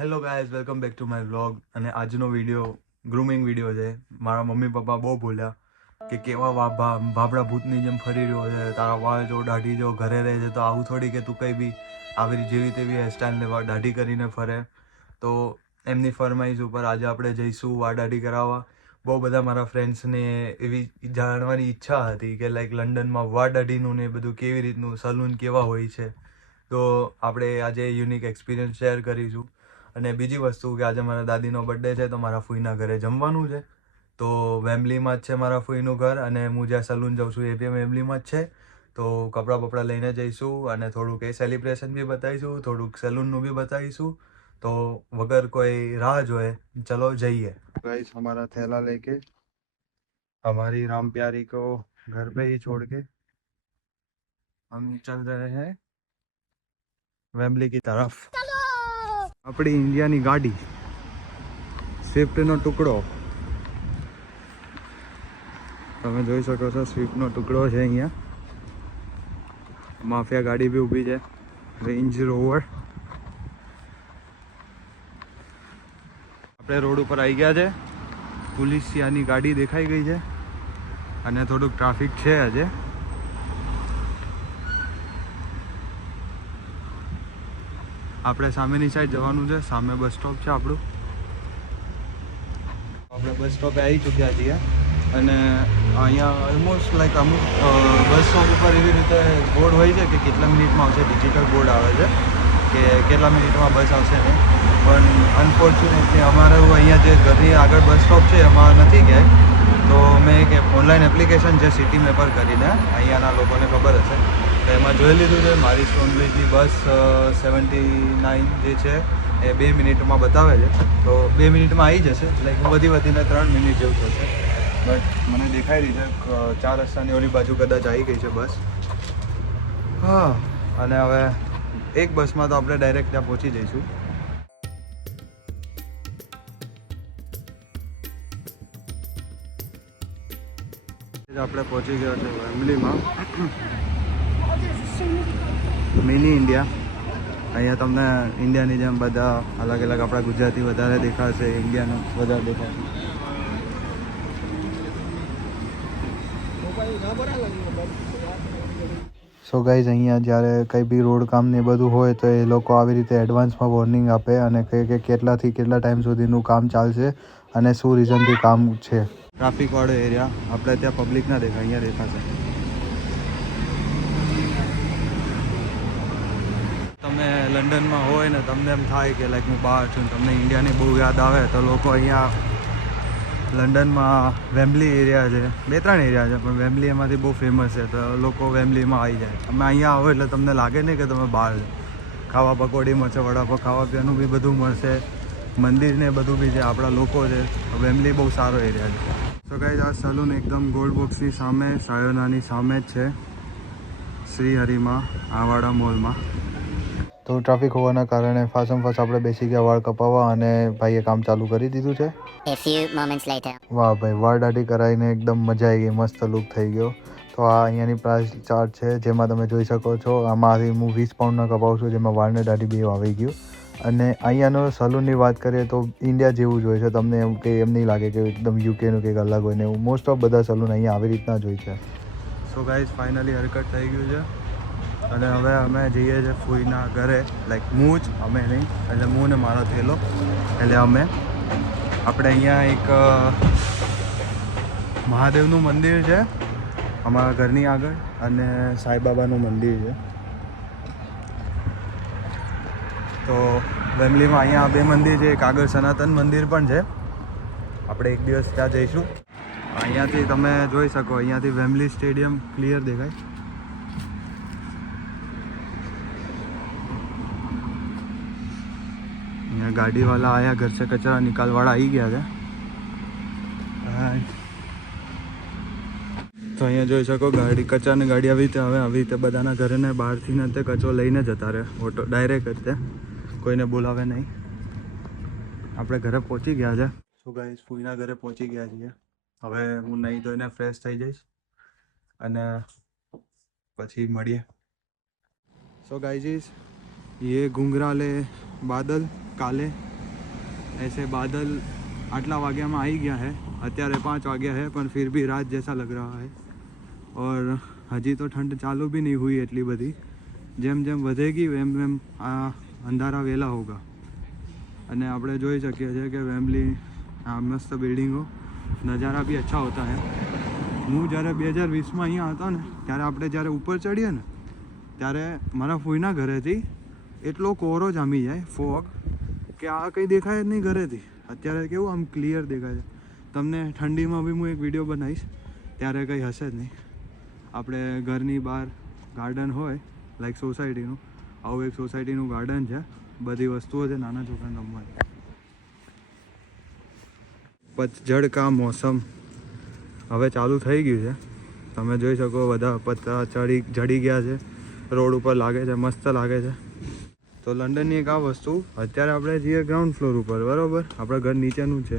Hello guys, welcome back to my vlog. અને આજનો video grooming video છે. મારા મમ્મી પપ્પા બહુ બોલ્યા કે કેવા ભાબડા ભૂતની જેમ ફરી રહ્યો છે, તારા વાળ જો દાઢી જો ઘરે રહે છે તો આવું થોડી કે તું કંઈ બી આવી જેવી તેવી હેરસ્ટાઈલને વાળ દાઢી કરીને ફરે. તો એમની ફરમાઈશ ઉપર આજે આપણે જઈશું વાળ દાઢી કરાવવા. બહુ બધા મારા ફ્રેન્ડ્સને એવી જાણવાની ઈચ્છા હતી કે લાઈક લંડનમાં વાળ દાઢીનું ને એ બધું કેવી રીતનું સલૂન કેવા હોય છે. તો આપણે આજે યુનિક એક્સપિરિયન્સ શેર કરીશું. અને બીજી વસ્તુ કે આજે મારા દાદીનો બર્થડે છે તો મારા ફૂઈના ઘરે જમવાનું છે. તો વેમ્બલીમાં જ છે મારા ફૂઈનું ઘર, અને હું જ્યાં સલૂન જાઉં છું એ બી વેમ્બલીમાં જ છે. તો કપડાં બપડા લઈને જઈશું અને થોડુંક એ સેલિબ્રેશન બી બતાવીશું, થોડુંક સલૂનનું બી બતાવીશું. તો વગર કોઈ રાહ જોए ચલો જઈએ. गाइस हमारा थैला लेके हमारी राम प्यारी को घर पे ही छोड़ के हम चल रहे हैं वेम्बली की तरफ. આપણી ઇન્ડિયાની ગાડી સ્વિફ્ટનો ટુકડો તમે જોઈ શકો છો. સ્વિફ્ટનો ટુકડો છે અહીંયા. માફિયા ગાડી બી ઊભી છે, રેન્જ રોવર. આપણે રોડ ઉપર આવી ગયા છે. પોલીસિયાની ગાડી દેખાઈ ગઈ છે અને થોડુંક ટ્રાફિક છે આજે. આપણે સામેની સાઈડ જવાનું છે, સામે બસ સ્ટોપ છે આપણું. આપણે બસ સ્ટોપે આવી ચૂક્યા છીએ અને અહીંયા ઓલમોસ્ટ લાઈક અમુક બસ સ્ટોપ ઉપર એવી રીતે બોર્ડ હોય છે કે કેટલા મિનિટમાં આવશે. ડિજિટલ બોર્ડ આવે છે કે કેટલા મિનિટમાં બસ આવશે ને. પણ અનફોર્ચ્યુનેટલી અમારું અહીંયા જે ઘરની આગળ બસ સ્ટોપ છે એમાં નથી ક્યાંય. તો મેં એક ઓનલાઈન એપ્લિકેશન છે સિટી મેપર કરીને, અહીંયાના લોકોને ખબર હશે, તો એમાં જોઈ લીધું છે. મારી સ્ટોન બ્રિજની બસ 79 જે છે એ 2 મિનિટમાં બતાવે છે. તો 2 મિનિટમાં આવી જશે. લાઈક વધીને 3 મિનિટ જેવું થશે. બટ મને દેખાઈ રહી છે 4 રસ્તાની ઓલી બાજુ કદાચ આવી ગઈ છે બસ. હા, અને હવે એક બસમાં તો આપણે ડાયરેક્ટ ત્યાં પહોંચી જઈશું. આપણે પહોંચી ગયા છે વેમ્બલીમાં, મિની ઇન્ડિયા. અહીંયા તમને ઇન્ડિયાની જેમ બધા અલગ અલગ આપણા ગુજરાતી વધારે દેખાશે, ઇન્ડિયાનું વધારે દેખાશે. સો ગાઈઝ, અહીંયા જ્યારે કંઈ બી રોડ કામ ને બધું હોય તો એ લોકો આવી રીતે એડવાન્સમાં વોર્નિંગ આપે અને કહે કે કેટલાથી કેટલા ટાઈમ સુધીનું કામ ચાલશે અને શું રીઝનથી કામ છે. ટ્રાફિકવાળો એરિયા આપણે ત્યાં પબ્લિક ના દેખાય, અહીંયા દેખાશે. તમે લંડનમાં હોય ને તમને એમ થાય કે લાઈક હું બહાર છું, તમને ઇન્ડિયાની બહુ યાદ આવે તો લોકો અહીંયા લંડનમાં વેમ્બલી એરિયા છે, 2-3 એરિયા છે પણ વેમ્બલી એમાંથી બહુ ફેમસ છે. તો લોકો વેમ્બલીમાં આવી જાય. તમે અહીંયા આવો એટલે તમને લાગે નહીં કે તમે બહાર છો. ખાવા પકોડી મળશે, વડાપાવ ખાવા પીવાનું બી બધું મળશે, મંદિર ને બધું બી છે. આપણા લોકો છે. વેમ્બલી બહુ સારો એરિયા છે. તો ગાઈઝ, આ સલૂન એકદમ ગોલ્ડ બોક્સની સામે, સાયોનાની સામે જ છે, શ્રી હરિમાં આવાડા મોલમાં. તો ટ્રાફિક હોવાના કારણે ફાસમ ફાસ આપણે બેસી ગયા વાળ કપાવવા અને ભાઈએ કામ ચાલુ કરી દીધું છે. A few moments later. વાહ ભાઈ, વાળ દાઢી કરાવીને એકદમ મજા આવી ગઈ, મસ્ત લુક થઈ ગયો. તો આ અહીંયાની પ્રાઇસ ચાર્ટ છે જેમાં તમે જોઈ શકો છો. આમાંથી હું 20 પાઉન્ડના કપાવું છું, જેમાં વાળને દાઢી બી આવી ગયું. અને અહીંયાનો સલૂનની વાત કરીએ તો ઇન્ડિયા જેવું જ હોય છે. તમને એમ કે એમ નહીં લાગે કે એકદમ યુકેનું કંઈક અલગ હોય ને એવું. મોસ્ટ ઓફ બધા સલૂન અહીંયા આવી રીતના જ હોય છે. સો ગાઈઝ, ફાઇનલી હરકત થઈ ગયું છે અને હવે અમે જઈએ છીએ ફૂઈના ઘરે. લાઈક હું જ, અમે નહીં, એટલે હું ને મારો થેલો. એટલે અમે આપણે અહીંયા એક મહાદેવનું મંદિર છે અમારા ઘરની આગળ અને સાંઈબાબાનું મંદિર છે. તો વેમ્બલીમાં અહીંયા 2 મંદિર છે. એક આગળ સનાતન મંદિર પણ છે. આપણે એક દિવસ ત્યાં જઈશું. અહીંયાથી તમે જોઈ શકો, અહીંયાથી વેમ્બલી સ્ટેડિયમ ક્લિયર દેખાય. અહીંયા ગાડીવાળા આયા, ઘર સે કચરા નિકાલવાળા આવી ગયા છે. તો અહીંયા જોઈ શકો કચરાની ગાડી આવી રીતે બધાના ઘરે ને બહારથી ને તે કચરો લઈને જતા રહે. ઓટો ડાયરેક્ટ જ, કોઈને બોલાવે નહીં. આપણે ઘરે પહોંચી ગયા છે. શું ગાઈસ, ફૂઈના ઘરે પહોંચી ગયા છીએ. હવે હું નહીં ધોઈને ફ્રેશ થઈ જઈશ અને પછી મળીએ. સો ગાઈઝ, ये घुंघराले बादल काले ऐसे बादल आटला वाग्या में आई गया है, अत्यारे 5 वाग्या है, पर फिर भी रात जैसा लग रहा है। और हजी तो ठंड चालू भी नहीं हुई एटली बधी, जेम जेम વધેગી એમ એમ આ અંધારા વહેલા હોગા। અને આપણે જોઈ શકીએ છીએ કે વેમ્બલી આ મસ્ત બિલ્ડિંગો, નજારા બી અચ્છા હોતા હે। હું જ્યારે 2020માં અહીંયા હતો ને ત્યારે આપણે જ્યારે ઉપર ચડીએ ને ત્યારે મારા ફોઈના ઘરેથી એટલો કોરો જામી જાય, ફોગ, કે આ કંઈ દેખાય જ નહીં ઘરેથી। અત્યારે કેવું આમ ક્લિયર દેખાય છે તમને। ઠંડીમાં બી હું એક વિડીયો બનાવીશ, ત્યારે કંઈ હશે જ નહીં। આપણે ઘરની બહાર ગાર્ડન હોય લાઈક સોસાયટીનું, આવું એક સોસાયટીનું ગાર્ડન છે, બધી વસ્તુઓ છે નાના છોકરાને રમવાની। પતઝડ કા મોસમ હવે ચાલુ થઈ ગયું છે, તમે જોઈ શકો બધા પત્તા ઝડી ગયા છે, રોડ ઉપર લાગે છે, મસ્ત લાગે છે। તો લંડનની એક આ વસ્તુ, અત્યારે આપણે જઈએ ગ્રાઉન્ડ ફ્લોર ઉપર, બરાબર, આપણા ઘર નીચેનું છે,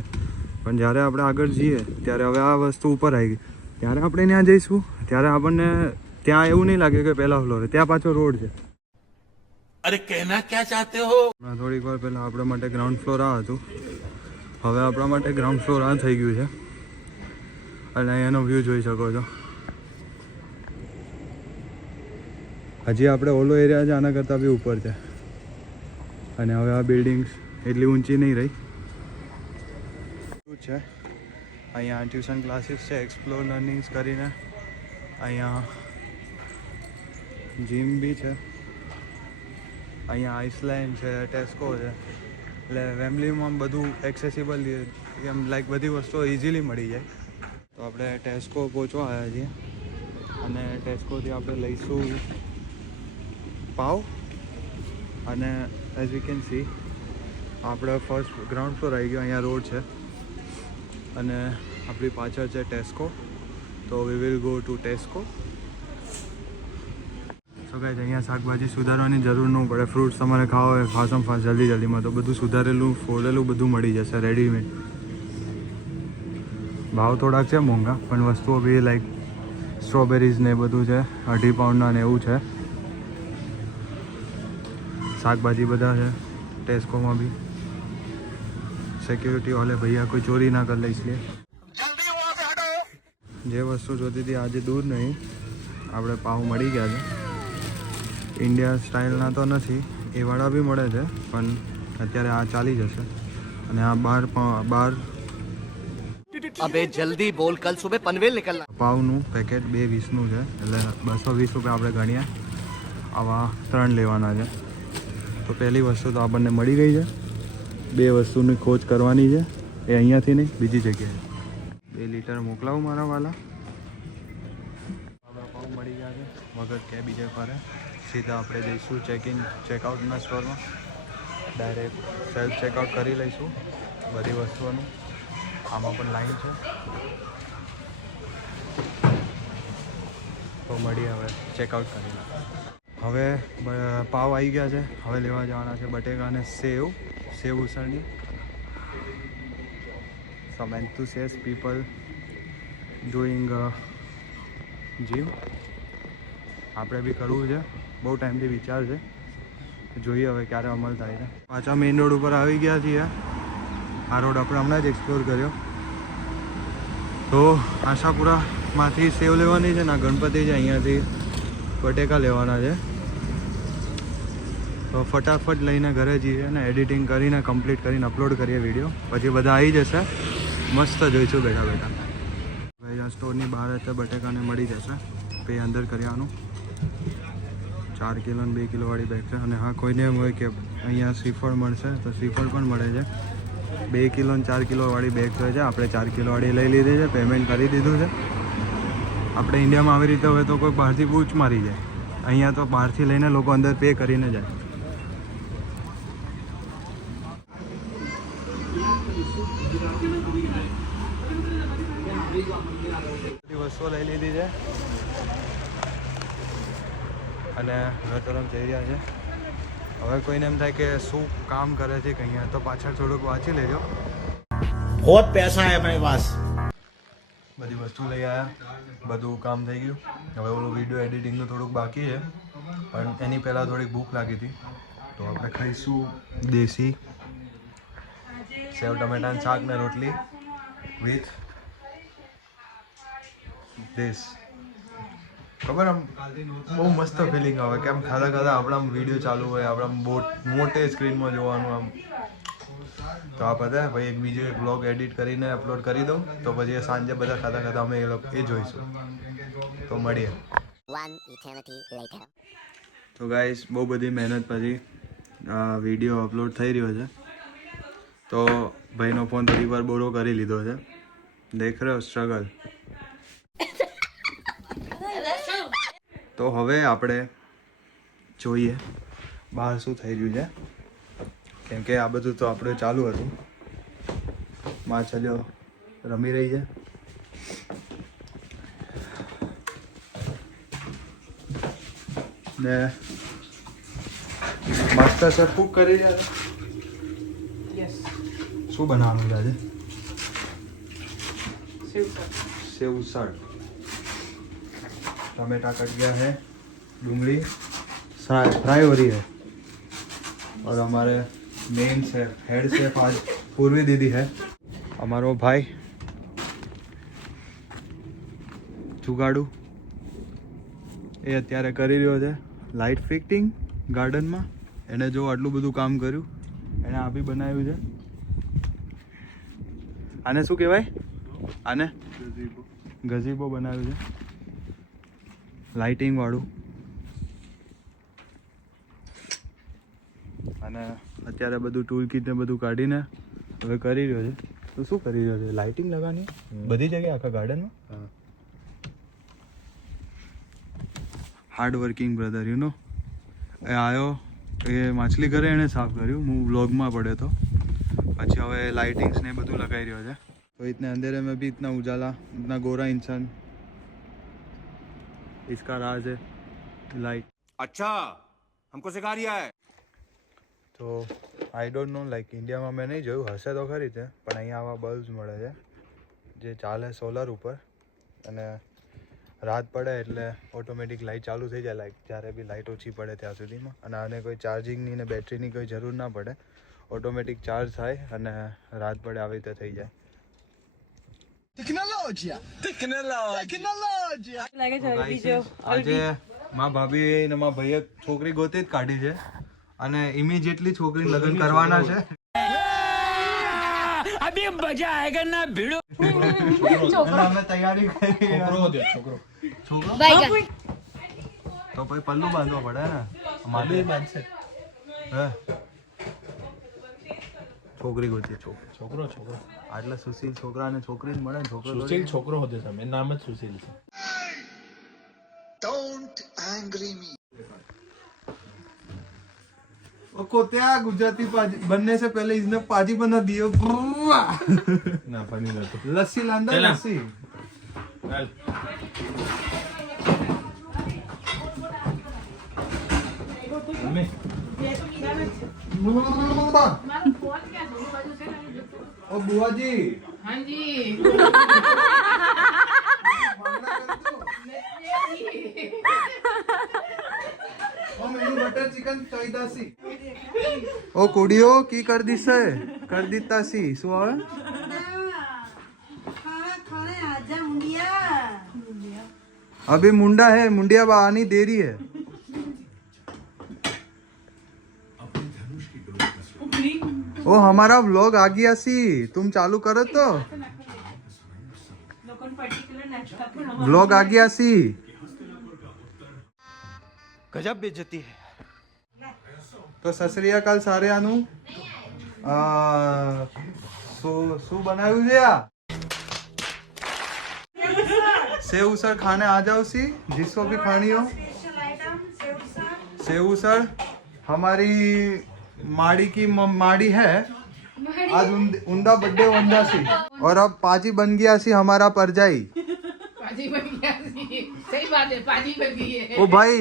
પણ જ્યારે આપણે આગળ જઈએ ત્યારે હવે આ વસ્તુ ઉપર આવી ગઈ। ત્યારે આપણે ત્યાં જઈશું ત્યારે આપણને ત્યાં એવું નહીં લાગે કે પહેલા ફ્લોર, ત્યાં પાછો રોડ છે। અરે કહેના ક્યાં ચાહતે હો? થોડીક વાર પહેલાં આપણા માટે ગ્રાઉન્ડ ફ્લોર આ હતું, હવે આપણા માટે ગ્રાઉન્ડ ફ્લોર આ થઈ ગયું છે। અને અહીંયાનો વ્યૂ જોઈ શકો છો। હજી આપણે ઓલો એરિયા છે આના કરતાં બી ઉપર છે। અને હવે આ બિલ્ડિંગ્સ એટલી ઊંચી નહીં રહી છે। અહીંયા ટ્યુશન ક્લાસીસ છે, એક્સપ્લોર લર્નિંગ્સ કરીને, અહીંયા જીમ બી છે, અહીંયા આઈસલેન્ડ છે, ટેસ્કો છે, એટલે વેમ્બલીમાં બધું એક્સેસિબલ એમ લાઈક બધી વસ્તુઓ ઇઝીલી મળી જાય। તો આપણે ટેસ્કો પહોંચવા આવ્યા છીએ અને ટેસ્કોથી આપણે લઈશું પાવ। અને એઝ વી કેન સી આપણે ફર્સ્ટ ગ્રાઉન્ડ ફ્લોર આવી ગયો, અહીંયા રોડ છે અને આપણી પાછળ છે ટેસ્કો। તો we will go to Tesco. So guys, અહીંયા શાકભાજી સુધારવાની જરૂર ન પડે, ફ્રૂટ્સ તમારે ખાવા હોય ફાસમ ફાસ જલ્દીમાં તો બધું સુધારેલું ફોડેલું બધું મળી જશે રેડીમેડ। ભાવ થોડાક છે મોંઘા, પણ વસ્તુઓ બી લાઈક સ્ટ્રોબેરીઝ ને બધું છે, 2.5 પાઉન્ડના ને એવું છે। શાકભાજી બધા છે ટેસ્કોમાં બી। સિક્योरिटी वाले भैया कोई चोरी ना कर ले इसलिए જે વસ્તુ જોતી હતી આજે દૂર નહીં, આપણે પાવ મળી ગયા છે। ઇન્ડિયા સ્ટાઇલના તો નથી, એ વાળા બી મળે છે, પણ અત્યારે આ ચાલી જશે। અને આ 12 અબે જલ્દી બોલ, કલ સુબહ પનવેલ નિકલના। પાવનું પેકેટ 2.20નું છે, એટલે 220 રૂપિયા આપણે ગણ્યા। આવા 3 લેવાના છે। તો પહેલી વસ્તુ તો આપણને મળી ગઈ છે, 2 વસ્તુની ખોજ કરવાની છે, એ અહીંયાથી નહીં બીજી જગ્યાએ। 2 લીટર મોકલાવું મારા વાલા। આપણા પાઉં મળી ગયા છે વગર કે બીજે ફરે। સીધા આપણે જઈશું ચેકઆઉટના સ્ટોરમાં, ડાયરેક્ટ સેલ્ફ ચેકઆઉટ કરી લઈશું બધી વસ્તુઓનું। આમાં પણ લાઈન છે, તો મળીએ હવે ચેકઆઉટ કરીને। હવે પાવ આવી ગયા છે, હવે લેવા જવાના છે બટેકા અને સેવ ઉસળની। સમ એન્થુસિયાસ્ટ પીપલ ડુઈંગ જીમ, આપણે બી કરવું છે, બહુ ટાઈમથી વિચાર છે, જોઈએ હવે ક્યારે અમલ થાય છે। પાછા મેઇન રોડ ઉપર આવી ગયા છીએ। આ રોડ આપણે હમણાં જ એક્સપ્લોર કર્યો। તો આશાપુરામાંથી સેવ લેવાની છે ને, ગણપતિ છે, અહીંયાથી બટેકા લેવાના છે। તો ફટાફટ લઈને ઘરે જઈએ ને એડિટિંગ કરીને કમ્પ્લીટ કરીને અપલોડ કરીએ વિડીયો, પછી બધા આવી જશે, મસ્ત જોઈશું બેઠા બેઠા। ભાઈ આ સ્ટોરની બહાર અત્યારે બટેકાને મળી જશે, પે અંદર કર્યાનું। 4 કિલો અને 2 કિલોવાળી બેગ છે। અને હા, કોઈને એમ હોય કે અહીંયા શ્રીફળ મળશે તો શ્રીફળ પણ મળે છે। 2 કિલો અને 4 કિલોવાળી બેગ હોય છે, આપણે 4 કિલોવાળી લઈ લીધી છે, પેમેન્ટ કરી દીધું છે। આપણે ઇન્ડિયામાં આવી રીતે હોય તો કોઈ બહારથી પૂછ મારી જાય, અહીંયા તો બહારથી લઈને લોકો અંદર પે કરીને જાય। બધી વસ્તુઓ લઈ લીધી છે અને ઘર તરફ જઈ રહ્યા છે। હવે કોઈને એમ થાય કે શું કામ કરે છે કે અહીંયા, તો પાછળ થોડુંક વાંચી લેજો। बहुत पैसा है अपने पास। બધી વસ્તુ લઈ આવ્યા, બધું કામ થઈ ગયું। હવે ઓલું વિડીયો એડિટિંગનું થોડુંક બાકી છે, પણ એની પહેલાં થોડીક ભૂખ લાગી હતી, તો આપણે ખાઈશું દેશી સેવ ટમેટાનું શાક ને રોટલી વિથ ધીસ. ખબર આમ બહુ મસ્ત ફિલિંગ આવે કે આમ ખાતા ખાતા આપણા વિડીયો ચાલુ હોય, આપણા બહુ મોટે સ્ક્રીનમાં જોવાનું આમ. તો આ બધા ભાઈ એક બીજો એક વ્લોગ એડિટ કરીને અપલોડ કરી દઉં તો પછી સાંજે બધા ખાતા ખાતા અમે એ જોઈશું. તો મળીએ. તો ગાઈસ બહુ બધી મહેનત પછી વિડીયો અપલોડ થઈ રહ્યો છે. તો ભાઈનો ફોન થોડી વાર બોરો કરી લીધો છે. દેખ રહ્યો સ્ટ્રગલ. તો હવે આપણે જોઈએ બહાર શું થઈ રહ્યું છે, કેમ કે આ બધું તો આપણે ચાલુ હતું. માછલીઓ રમી રહી છે. ને માસ્ટર શેફ કુક કરી રહ્યા છે. શું બનાવવાનું છે આજે? सेव उसळ. टमाटा कट गया है, डूंगली फ्राई हो रही है. और हमारे मेन शेफ हेड शेफ आज पूर्वी दीदी है. हमारो भाई જુગાડું એ અત્યારે કરી રહ્યો છે લાઇટ ફિટિંગ ગાર્ડનમાં. એને જો આટલું બધું કામ કર્યું, એને આ બી બનાવ્યું છે. આને શું કહેવાય? આને ગઝીબો બનાવ્યું છે લાઇટિંગ વાળું. અને અત્યારે બધું ટૂલ કીટ ને બધું કાઢીને હવે કરી રહ્યો છે. તો શું કરી રહ્યો છે? લાઇટિંગ લગાવવાની બધી જગ્યાએ આખા ગાર્ડનમાં. Hard working brother you know. એ આવ્યો એ માછલી ઘરે એણે સાફ કર્યું, હું વ્લોગમાં પડ્યો હતો. પછી હવે લાઇટિંગ્સ ને બધું લગાવી રહ્યો છે. तो इतने अंधेरे में भी इतना उजाला, इतना गोरा इंसान, इसका राज है लाइट. अच्छा हमको सिखा रिया है. તો આઈ ડોન્ટ નો, લાઈક ઇન્ડિયામાં મેં નહીં જોયું, હશે તો ખરી છે, પણ અહીંયા આવા બલ્બ્સ મળે છે જે ચાલે સોલર ઉપર. અને રાત પડે એટલે ઓટોમેટિક લાઇટ ચાલુ થઈ જાય, લાઈક જ્યારે બી લાઇટ ઓછી પડે ત્યાં સુધીમાં. અને આને કોઈ ચાર્જિંગની ને બેટરીની કોઈ જરૂર ના પડે, ઓટોમેટિક ચાર્જ થાય અને રાત પડે આવી રીતે થઈ જાય. આજે મારા ભાભી ને મારા ભાઈએ છોકરી ગોતી જ કાઢી છે અને ઇમિડિયેટલી છોકરી લગ્ન કરવાના છે. અભી મજા આયેગા ના ભીડો. અમે તૈયારી કરી. છોકરો તો પછી પલ્લું બાંધવા પડે ને મારે બાંધશે. હે છોકરી ગોતી. છોકરો આટલા સુશીલ છોકરા અને છોકરી જ મળે ને. સુશીલ છોકરો હોતે છે, મેં નામ જ સુશીલ છે. Don't angry me. कोत्या गुजराती पाजी बनने से पहले इसने पाजी बना दियो. ના ફની નતો. लस्सी लांदा लस्सी. ચાલ મમ્મી ओ बुआ जी. हाँ जी ओ मेनू बटर चिकन चाहिदा सी. ओ कुड़ियो की कर दिसे कर દીતા સી. શું આવે? अभी मुंडा है, मुंडिया आनी देरी है. ओ हमारा व्लॉग आ गया सी, तुम चालू करो तो. व्लॉग आ गया सी. गजब बेइज्जती है. તો સત શ્રી અકાલ સારેયાનું. શું બનાવ્યું છે આ? सेव उसळ खाने आ जाओ सी, जिसको भी खानी हो. सेव उसळ हमारी माड़ी की माड़ी है. आज उंदा बर्थडे वंदा सी. और अब पाजी बन गया सी हमारा परजाई. पाजी बन गया जी। सही बात है, पाजी बन गई है। ओ भाई,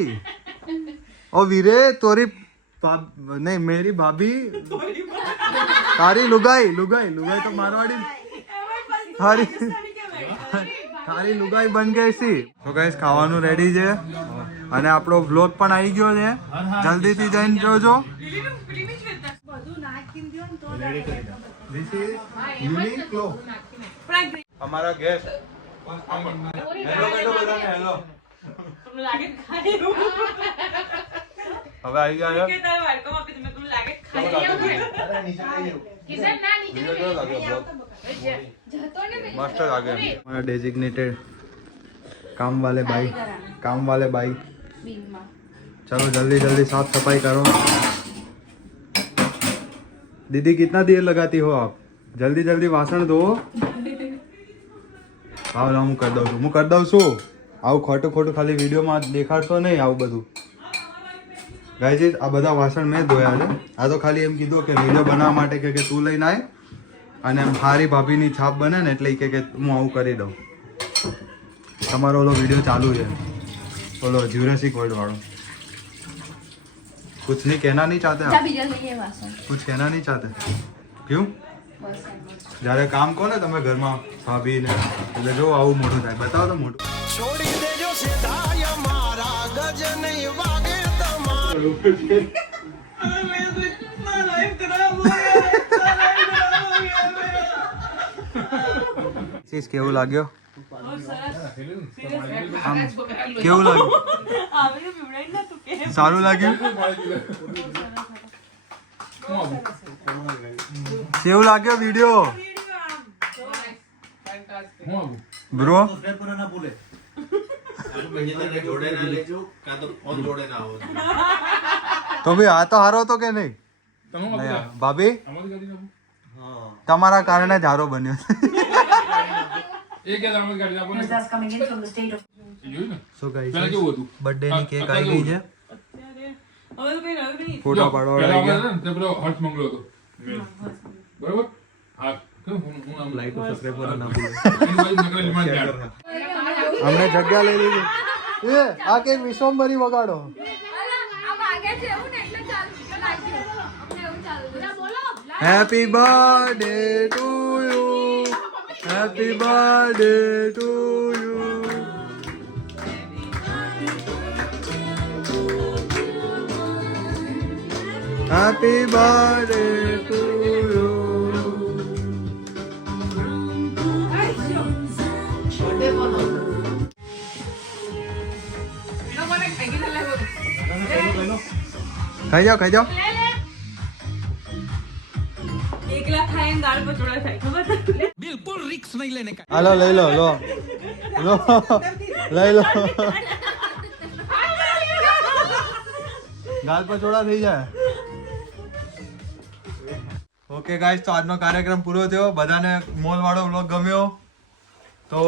ओ वीरे तोरी नहीं मेरी भाभी तारी लुगाई तो मारवाड़ी. તારી લુગાઈ બન ગઈ છે. તો ગાઈસ ખાવાનું રેડી છે અને આપણો વ્લોગ પણ આવી ગયો છે. જલ્દીથી જઈને જોજો. This is Uniqlo. અમારા ગેસ્ટ હેલો હેલો બધાને હેલો. હવે આવી ગયા છે. કિશન ના નીચે વિડિયો કેવો લાગ્યો બ્લોગ? મસ્ત લાગે. हमारा डेजिग्नेटेड काम वाले भाई चलो जल्दी जल्दी साफ सफाई करो. दीदी कितना देर लगाती हो आप? जल्दी जल्दी वासण धो. હા હું કરી દઉં છું. આવું ખોટું ખોટું ખાલી વિડીયોમાં દેખાડતો નહીં આવું બધું. ગાઈઝ આ બધા વાસણ મેં ધોયા છે. આ તો ખાલી એમ કીધું કે વિડીયો બનાવવા માટે કે તું લઈને આય અને હારી ભાભીની છાપ બને ને એટલે કે હું આવું કરી દઉં. તમારો ઓલો વિડીયો ચાલુ છે ઓલો જ્યુરાસિક વર્લ્ડ વાળો. कुछ नहीं कहना नहीं चाहते आप? कुछ कहना नहीं चाहते क्यों? જ્યારે કામ કહો ને તમે ઘરમાં ભાભી ને એટલે જો આવું મોટું થાય. બતાવો તો મોટું. છોડી દેજો સેદાય મારા ગજ નહીં વાગે તમારું. ચીઝ કેવું લાગ્યો? કેવું લાગ્યું? સારું લાગ્યું? કેવું લાગ્યો વિડિયો બ્રો? તો ભાઈ આ તો હારો તો કે નહીં? ભાભી તમારા કારણે જ હારો બન્યો. શું ગાઈસ બર્થડે ની કેક આવી ગઈ છે. ફોટો પાડવા આવી ગયા. હર્ષ મંગળો હતો બરોબર. હા લાઈક સબસ્ક્રાઇબ કરો ના ભૂલો. નકલી અમને જગ્યા લઈ લીધી. એ આ કેક વિશ્વંભરી વગાડો. Happy birthday to you. Happy birthday to you. Happy birthday to you. ખાઈ જાઓ. એકલા ખાઈને દાળ પચોડા થાય ખબર છે? बिल्कुल रिक्स नहीं लेने का. હાલો લઈ લો લઈ લો. ગાલ પચોડા થઈ જાય. ઓકે ગાઈસ તો આજનો કાર્યક્રમ પૂરો થયો. બધાને મોલ વાળો વ્લોગ ગમ્યો તો